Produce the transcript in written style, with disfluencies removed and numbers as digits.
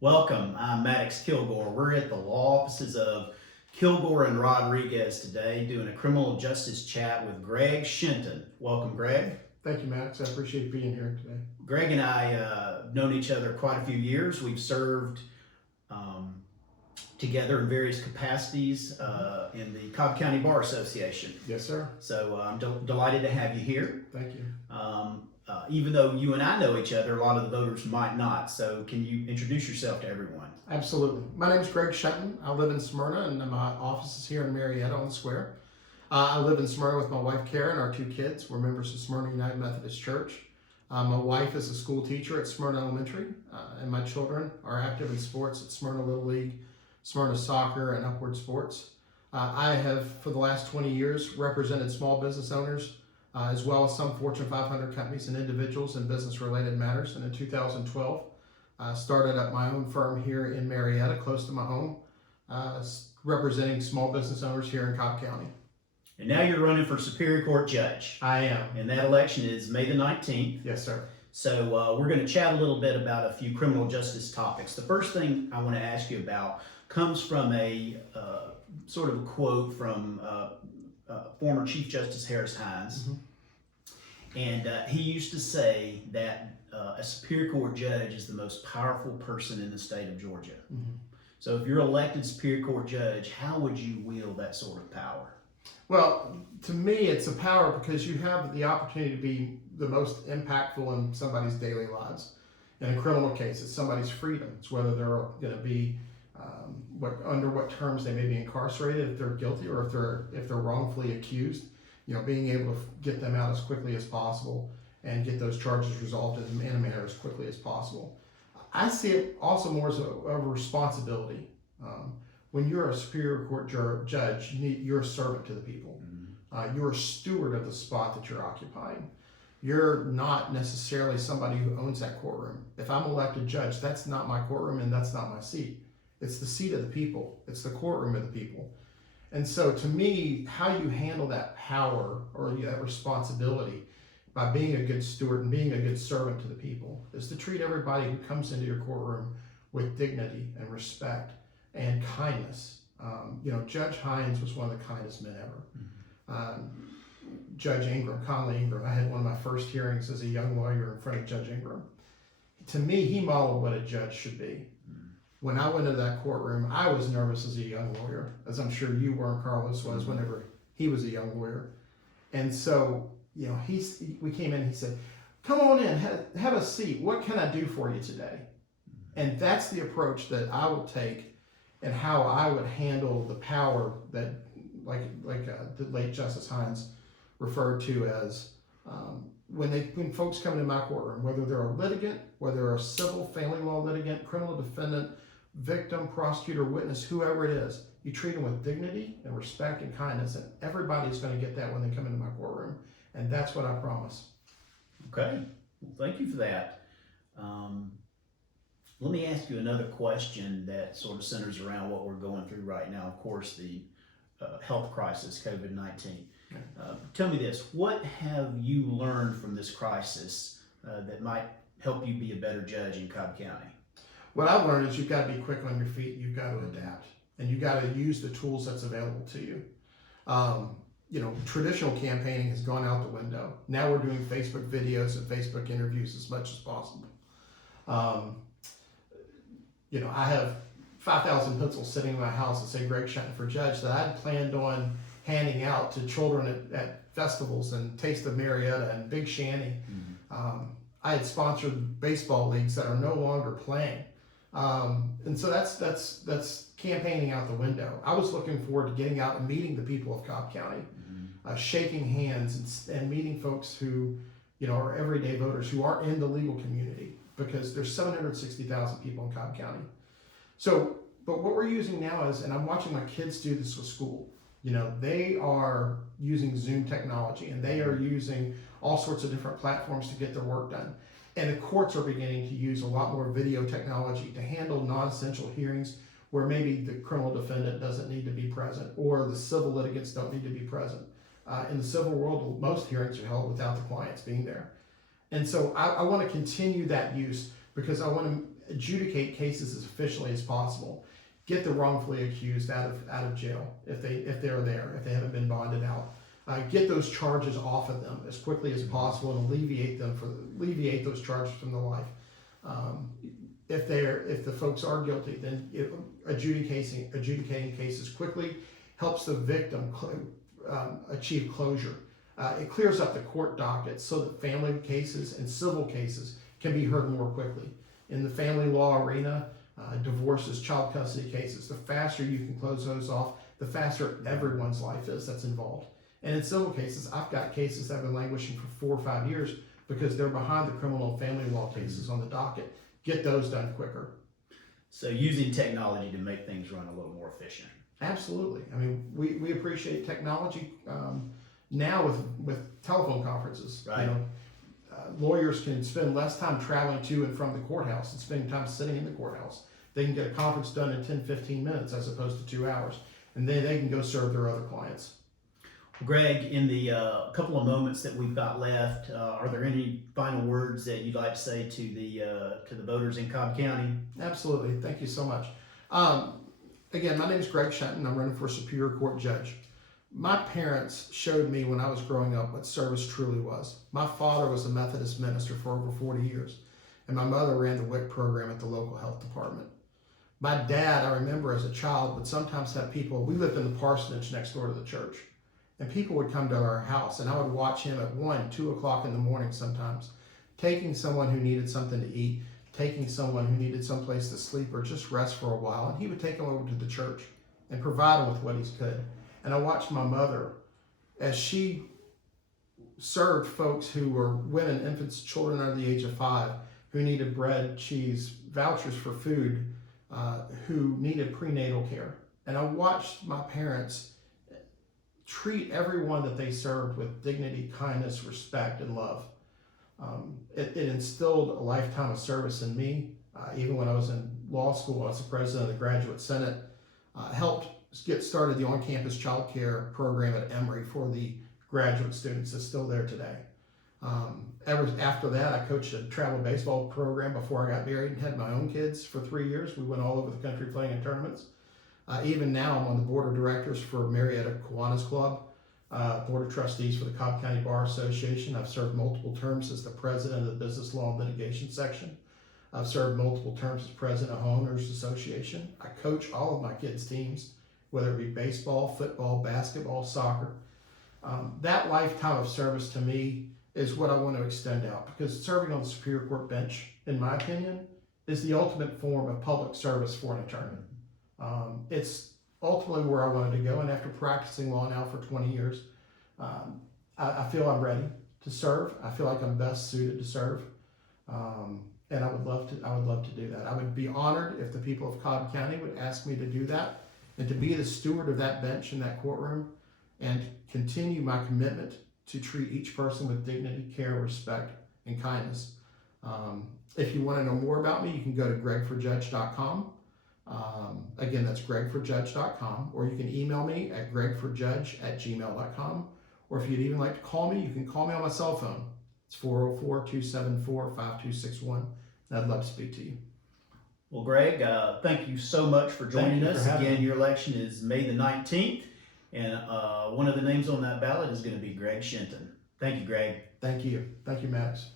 Welcome, I'm Maddox Kilgore. We're at the law offices of Kilgore and Rodriguez today doing a criminal justice chat with Greg Shenton. Welcome, Greg. Thank you, Maddox. I appreciate being here today. Greg and I have known each other quite a few years. We've served together in various capacities in the Cobb County Bar Association. Yes, sir. So I'm delighted to have you here. Thank you. Even though you and I know each other, a lot of the voters might not. So can you introduce yourself to everyone? Absolutely. My name is Greg Shenton. I live in Smyrna, and my office is here in Marietta on the square. I live in Smyrna with my wife, Karen, and our two kids. We're members of Smyrna United Methodist Church. My wife is a school teacher at Smyrna Elementary, and my children are active in sports at Smyrna Little League, Smyrna Soccer, and Upward Sports. I have, for the last 20 years, represented small business owners, as well as some Fortune 500 companies and individuals in business-related matters. And in 2012, I started up my own firm here in Marietta, close to my home, representing small business owners here in Cobb County. And now you're running for Superior Court Judge. I am. And that election is May the 19th. Yes, sir. So we're going to chat a little bit about a few criminal justice topics. The first thing I want to ask you about comes from a sort of a quote from former Chief Justice Harris Hines. Mm-hmm. And he used to say that a Superior Court judge is the most powerful person in the state of Georgia. Mm-hmm. So if you're elected Superior Court judge, how would you wield that sort of power? Well, to me, it's a power because you have the opportunity to be the most impactful in somebody's daily lives. In a criminal case, it's somebody's freedom. It's whether they're going to be under what terms they may be incarcerated if they're guilty or if they're wrongfully accused. You know, being able to get them out as quickly as possible and get those charges resolved in a manner as quickly as possible. I see it also more as a responsibility. When you're a Superior Court judge, you're a servant to the people. You're a steward of the spot that you're occupying. You're not necessarily somebody who owns that courtroom. If I'm elected judge, that's not my courtroom and that's not my seat. It's the seat of the people. It's the courtroom of the people. And so to me, how you handle that power or that responsibility by being a good steward and being a good servant to the people is to treat everybody who comes into your courtroom with dignity and respect and kindness. Judge Hines was one of the kindest men ever. Judge Ingram, Conley Ingram, I had one of my first hearings as a young lawyer in front of Judge Ingram. To me, he modeled what a judge should be. When I went into that courtroom, I was nervous as a young lawyer, as I'm sure you were and Carlos was whenever he was a young lawyer. And so, we came in and he said, "Come on in, have a seat. What can I do for you today?" And that's the approach that I will take and how I would handle the power that, like the late Justice Hines referred to as when folks come into my courtroom, whether they're a litigant, whether they're a civil family law litigant, criminal defendant, victim, prosecutor, witness, whoever it is, you treat them with dignity and respect and kindness, and everybody's going to get that when they come into my courtroom, and that's what I promise. Okay, well, thank you for that. Let me ask you another question that sort of centers around what we're going through right now. Of course, the health crisis, COVID-19. Tell me this, what have you learned from this crisis that might help you be a better judge in Cobb County? What I've learned is you've got to be quick on your feet, you've got to adapt, and you've got to use the tools that's available to you. Traditional campaigning has gone out the window. Now we're doing Facebook videos and Facebook interviews as much as possible. I have 5,000 pencils sitting in my house that say Greg Shenton for Judge that I'd planned on handing out to children at festivals and Taste of Marietta and Big Shanty. I had sponsored baseball leagues that are no longer playing. And so that's campaigning out the window. I was looking forward to getting out and meeting the people of Cobb County, shaking hands and meeting folks who, are everyday voters who aren't in the legal community, because there's 760,000 people in Cobb County. So, but what we're using now is, and I'm watching my kids do this with school, they are using Zoom technology and they are using all sorts of different platforms to get their work done. And the courts are beginning to use a lot more video technology to handle non-essential hearings where maybe the criminal defendant doesn't need to be present or the civil litigants don't need to be present. In the civil world, most hearings are held without the clients being there. And so I want to continue that use because I want to adjudicate cases as efficiently as possible, get the wrongfully accused out of jail if they're there, if they haven't been bonded out, get those charges off of them as quickly as possible and alleviate those charges from the life. If the folks are guilty, then adjudicating cases quickly helps the victim achieve closure. It clears up the court docket so that family cases and civil cases can be heard more quickly. In the family law arena, divorces, child custody cases, the faster you can close those off, the faster everyone's life is that's involved. And in civil cases, I've got cases that have been languishing for 4 or 5 years because they're behind the criminal and family law cases on the docket. Get those done quicker. So using technology to make things run a little more efficient. Absolutely. I mean, we appreciate technology now with telephone conferences. Right. You know, lawyers can spend less time traveling to and from the courthouse and spending time sitting in the courthouse. They can get a conference done in 10, 15 minutes as opposed to 2 hours, and then they can go serve their other clients. Greg, in the couple of moments that we've got left, are there any final words that you'd like to say to the voters in Cobb County? Absolutely. Thank you so much. Again, my name is Greg Shenton. I'm running for Superior Court Judge. My parents showed me when I was growing up what service truly was. My father was a Methodist minister for over 40 years, and my mother ran the WIC program at the local health department. My dad, I remember as a child, would sometimes have people, we lived in the parsonage next door to the church, and people would come to our house, and I would watch him at 1, 2 o'clock in the morning sometimes, taking someone who needed something to eat, taking someone who needed someplace to sleep or just rest for a while, and he would take them over to the church and provide them with what he could. And I watched my mother as she served folks who were women, infants, children under the age of 5, who needed bread, cheese, vouchers for food, who needed prenatal care. And I watched my parents treat everyone that they served with dignity, kindness, respect, and love. It instilled a lifetime of service in me. Even when I was in law school, I was the president of the Graduate Senate, helped get started the on-campus child care program at Emory for the graduate students that's still there today. Ever after that, I coached a travel baseball program before I got married and had my own kids for 3 years. We went all over the country playing in tournaments. Even now, I'm on the board of directors for Marietta Kiwanis Club, board of trustees for the Cobb County Bar Association. I've served multiple terms as the president of the Business Law and Litigation section. I've served multiple terms as president of Homeowners Association. I coach all of my kids' teams, whether it be baseball, football, basketball, soccer. That lifetime of service to me is what I want to extend out, because serving on the Superior Court bench, in my opinion, is the ultimate form of public service for an attorney. It's ultimately where I wanted to go, and after practicing law now for 20 years, I feel I'm ready to serve. I feel like I'm best suited to serve, and I would love to do that. I would be honored if the people of Cobb County would ask me to do that, and to be the steward of that bench in that courtroom, and continue my commitment to treat each person with dignity, care, respect, and kindness. If you want to know more about me, you can go to gregforjudge.com. Again, that's gregforjudge.com, or you can email me at gregforjudge@gmail.com, or if you'd even like to call me, you can call me on my cell phone. It's 404-274-5261, and I'd love to speak to you. Well, Greg, thank you so much for joining us. Again, your election is May the 19th, and one of the names on that ballot is going to be Greg Shenton. Thank you, Greg. Thank you. Thank you, Maddox.